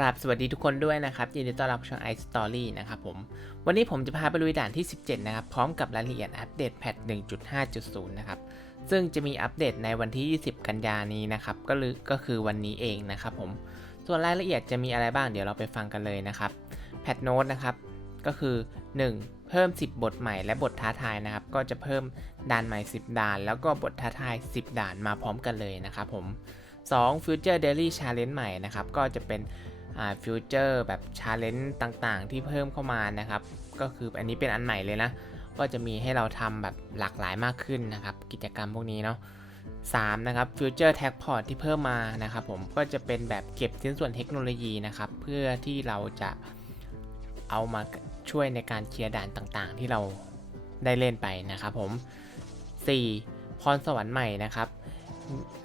ราบสวัสดีทุกคนด้วยนะครับ ยินดีต้อนรับช่อง i Story นะครับผม วันนี้ผมจะพาไปลุยด่านที่ 17 นะครับ พร้อมกับรายละเอียดอัปเดตแพท 1.5.0 นะครับ ซึ่งจะมีอัปเดตในวันที่ 20 กันยานี้นะครับ ก็คือก็คือวันนี้เองนะครับผม ส่วนรายละเอียดจะมีอะไรบ้างเดี๋ยวเราไปฟังกันเลยนะครับแพทโน้ตนะครับ ก็คือ 1. เพิ่ม 10 บทใหม่และบทท้าทายนะครับ ก็จะเพิ่มด่านใหม่ 10 ด่าน แล้วก็บทท้าทาย 10 ด่านมาพร้อมกันเลยนะครับผม 2. Future Daily Challenge ใหม่นะครับ ก็จะเป็น ฟิวเจอร์แบบ Challenge ต่างๆ ที่เพิ่มเข้ามานะครับ ก็คืออันนี้เป็นอันใหม่เลยนะ ก็จะมีให้เราทำแบบหลากหลายมากขึ้นนะครับ กิจกรรมพวกนี้เนาะ 3. นะครับ Future Tag Port ที่เพิ่มมานะครับผมก็จะเป็นแบบเก็บชิ้นส่วนเทคโนโลยีนะครับ เพื่อที่เราจะเอามาช่วยในการเคลียร์ด่านต่างๆ ที่เราได้เล่นไปนะครับผม 4. พรสวรรค์ใหม่นะครับ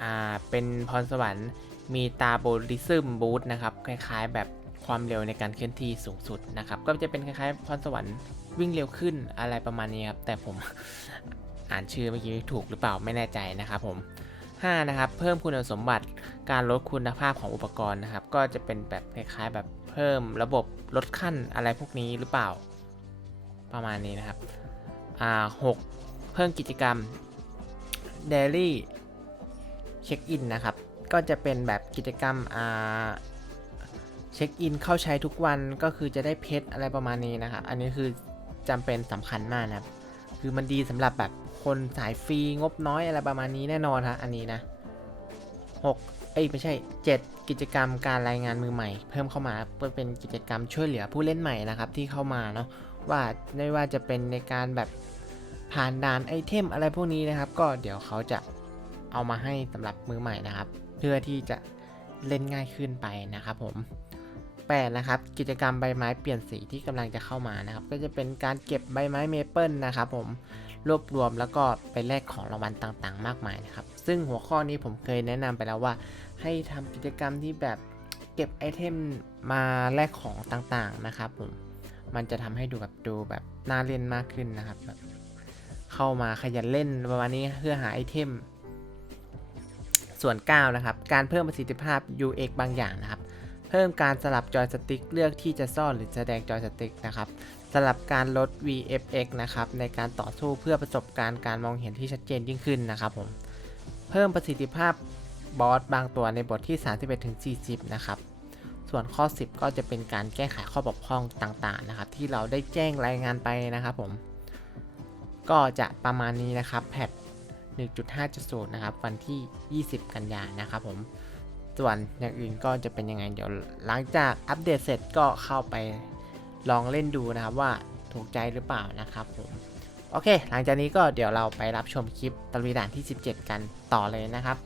อ่า เป็นพรสวรรค์ มีตาโบลิซึมบูทนะครับ คล้ายๆ แบบความเร็วในการเคลื่อนที่สูงสุดนะครับ ก็จะเป็นคล้ายๆพรสวรรค์วิ่งเร็วขึ้นอะไรประมาณนี้ครับ แต่ผมอ่านชื่อเมื่อกี้ถูกหรือเปล่าไม่แน่ใจนะครับผม 5 นะครับ เพิ่มคุณสมบัติการลดคุณภาพของอุปกรณ์นะครับ ก็จะเป็นแบบคล้ายๆ แบบเพิ่มระบบลดขั้นอะไรพวกนี้หรือเปล่า ประมาณนี้นะครับอ่า6เพิ่มกิจกรรม Daily เช็คอินนะครับ ก็จะเป็นแบบกิจกรรมอ่าเช็คอินเข้าใช้ทุกวันก็คือจะได้เพชรอะไรประมาณนี้นะครับ อันนี้คือจำเป็นสำคัญมากนะครับ คือมันดีสำหรับแบบคนสายฟรีงบน้อยอะไรประมาณนี้แน่นอนฮะอันนี้นะ 6 เอ้ยไม่ใช่ 7 กิจกรรมการรายงานมือใหม่ เพิ่มเข้ามาเพื่อเป็นกิจกรรมช่วยเหลือผู้เล่นใหม่นะครับที่เข้ามาเนาะว่าไม่ว่าจะเป็นในการแบบผ่านด่านไอเทมอะไรพวกนี้นะครับ ก็เดี๋ยวเขาจะเอามาให้สำหรับมือใหม่นะครับ เพื่อที่จะเล่นง่ายขึ้นไปนะครับผม8นะครับกิจกรรมใบไม้เปลี่ยนสีที่กำลังจะเข้ามานะครับ ก็จะเป็นการเก็บใบไม้เมเปิลนะครับผมรวบรวมแล้วก็ไปแลกของรางวัลต่างๆ มากมายนะครับ ซึ่งหัวข้อนี้ผมเคยแนะนำไปแล้วว่า ให้ทำกิจกรรมที่แบบเก็บไอเทมมาแลกของต่างๆนะครับผมมันจะทำให้ดูแบบดูแบบน่าเล่นมากขึ้นนะครับแบบเข้ามาขยันเล่นประมาณนี้เพื่อหาไอเทม ส่วน 9 นะครับ การเพิ่มประสิทธิภาพ UX บางอย่างนะครับ เพิ่มการสลับจอยสติ๊กเลือกที่จะซ่อนหรือแสดงจอยสติ๊กนะครับสลับการลด VFX นะครับในการต่อสู้เพื่อประสบการณ์การมองเห็นที่ชัดเจนยิ่งขึ้นนะครับผม เพิ่มประสิทธิภาพบอสบางตัวในบทที่ 31-40นะครับ ส่วนข้อ 10 ก็จะเป็นการแก้ไขข้อบกพร่องต่างๆนะครับที่เราได้แจ้งรายงานไปนะครับผม ก็จะประมาณนี้นะครับแพท 1.5.0 นะครับ วันที่ 20 กันยานนะครับผม ส่วนอย่างอื่นก็จะเป็นยังไง เดี๋ยวหลังจากอัปเดตเสร็จก็เข้าไปลองเล่นดูนะครับว่าถูกใจหรือเปล่านะครับผมโอเค หลังจากนี้ก็เดี๋ยวเราไปรับชมคลิปตะลุยด่านที่ 17 กันต่อเลยนะครับ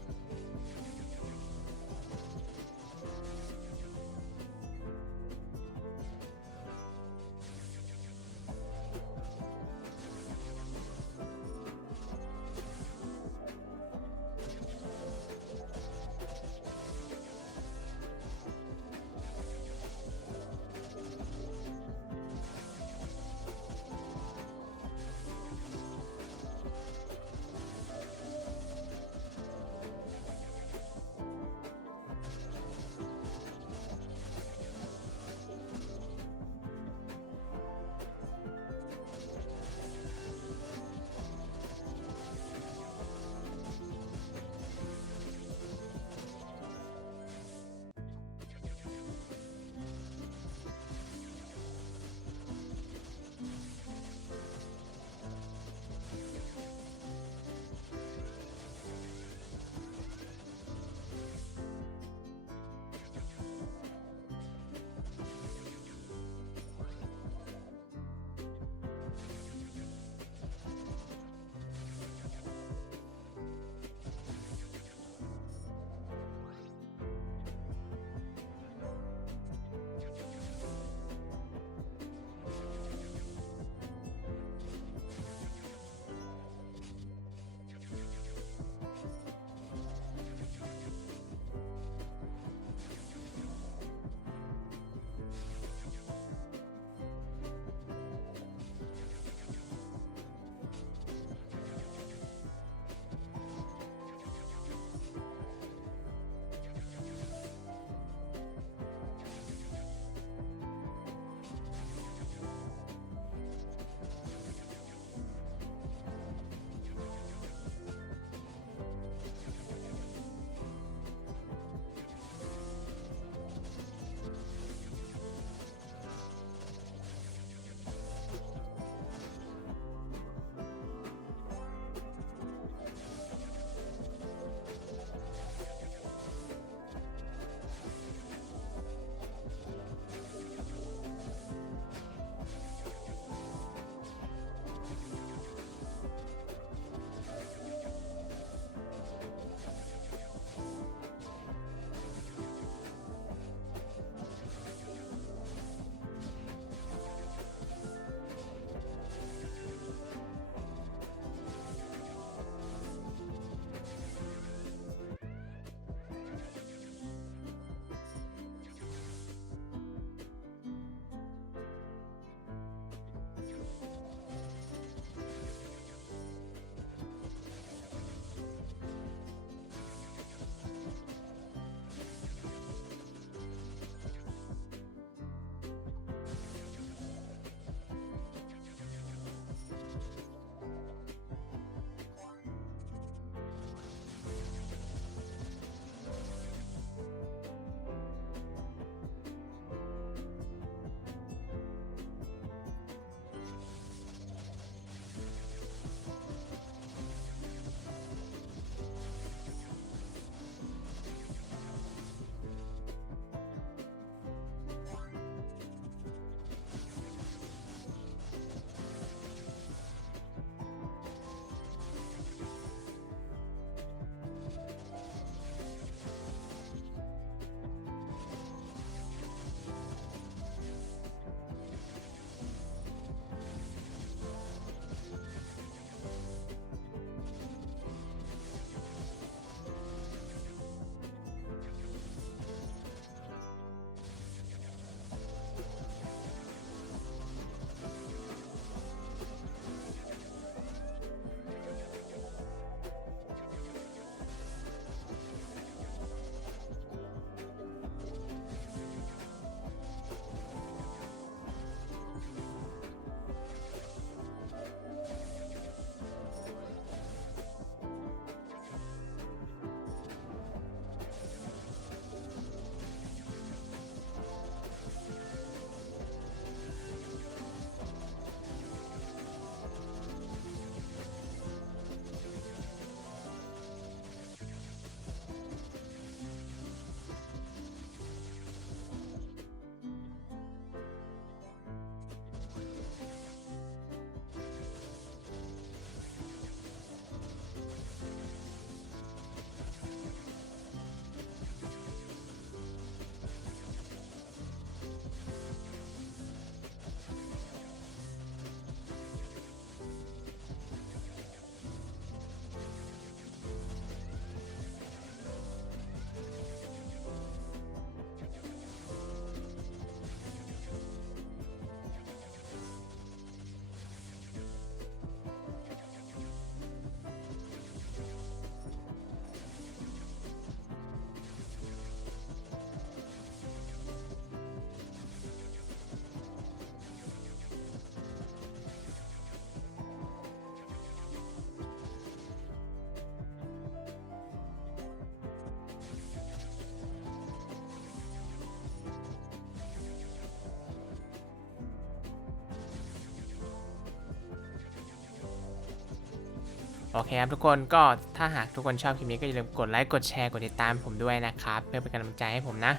โอเคครับทุกคนก็ถ้าหากทุกคนชอบคลิปนี้ก็อย่าลืมกดไลค์กดแชร์กดติดตามผมด้วยนะครับ เพื่อเป็นกำลังใจให้ผมนะ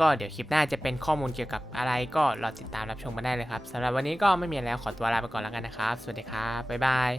ก็เดี๋ยวคลิปหน้าจะเป็นข้อมูลเกี่ยวกับอะไรก็รอติดตามรับชมมาได้เลยครับสำหรับวันนี้ก็ไม่มีอะไรแล้วขอตัวลาไปก่อนแล้วกันนะครับ สวัสดีครับบ๊ายบาย